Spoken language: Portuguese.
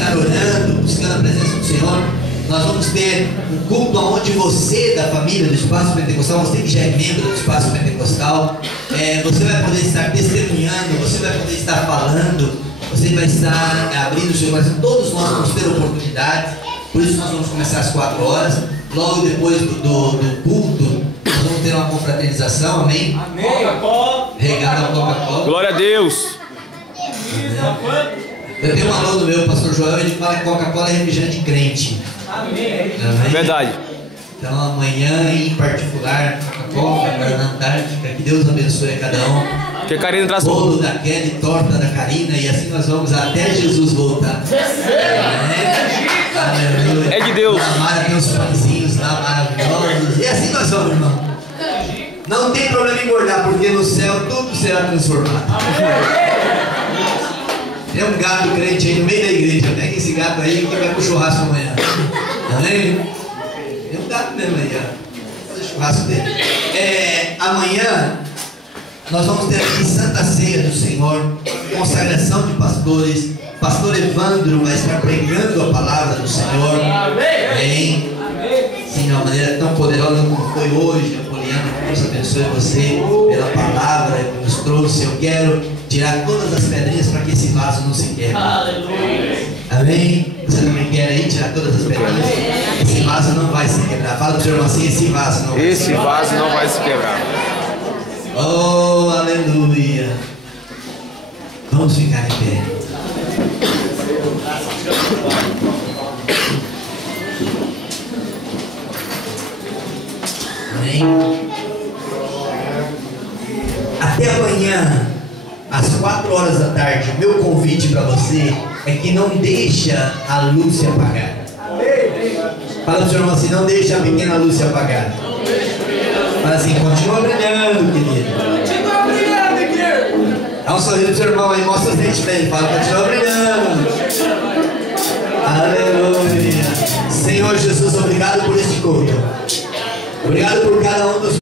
estar orando, buscando a presença do Senhor. Nós vamos ter um culto onde você, da família do Espaço Pentecostal, você que já é membro do Espaço Pentecostal, você vai poder estar testemunhando, você vai poder estar falando, você vai estar abrindo o seu coração. Todos nós vamos ter oportunidade, por isso nós vamos começar às 4 horas. Logo depois do culto, nós vamos ter uma confraternização, amém? Amém. Regada ao Coca-Cola. Glória a Deus. Eu tenho um aluno meu, o pastor Joel, ele fala que Coca-Cola é refrigerante crente. Amém. Amém? Verdade. Então amanhã em particular, Coca-Cola, agora na Antártica, que Deus abençoe a cada um. Que a Karina traz Bolo da Kelly, torta da Karina, e assim nós vamos até Jesus voltar. Aleluia. É de Deus. A Mara tem os pãezinhos lá maravilhosos. E assim nós vamos, irmão. Não tem problema engordar, porque no céu tudo será transformado. Tem um gato crente aí no meio da igreja. Pega esse gato aí que vai pro churrasco amanhã. Amém? Tem um gato mesmo aí, ó. Fazer churrasco dele. Amanhã nós vamos ter aqui Santa Ceia do Senhor, consagração de pastores. Pastor Evandro vai estar pregando a palavra do Senhor. Amém? Sim, de uma maneira tão poderosa como foi hoje. Apoliana, que Deus abençoe você pela palavra que nos trouxe. Eu quero tirar todas as pedrinhas para que esse vaso não se quebre. Amém? Você também quer aí tirar todas as pedrinhas? Esse vaso não vai se quebrar. Fala para o seu irmão assim: esse vaso não vai se quebrar. Esse vaso não vai se quebrar. Oh, aleluia. Vamos ficar em pé. Amém? Até amanhã, às 4 horas da tarde, o meu convite para você é que não deixa a luz se apagar. Fala para o seu irmão assim: não deixa a pequena luz se apagar. Fala assim: continua brilhando, querido. Continua brilhando, querido. Dá um sorriso pro seu irmão aí, mostra os dentes pra ele. Fala: continua brilhando. Aleluia. Senhor Jesus, obrigado por este culto. Obrigado por cada um dos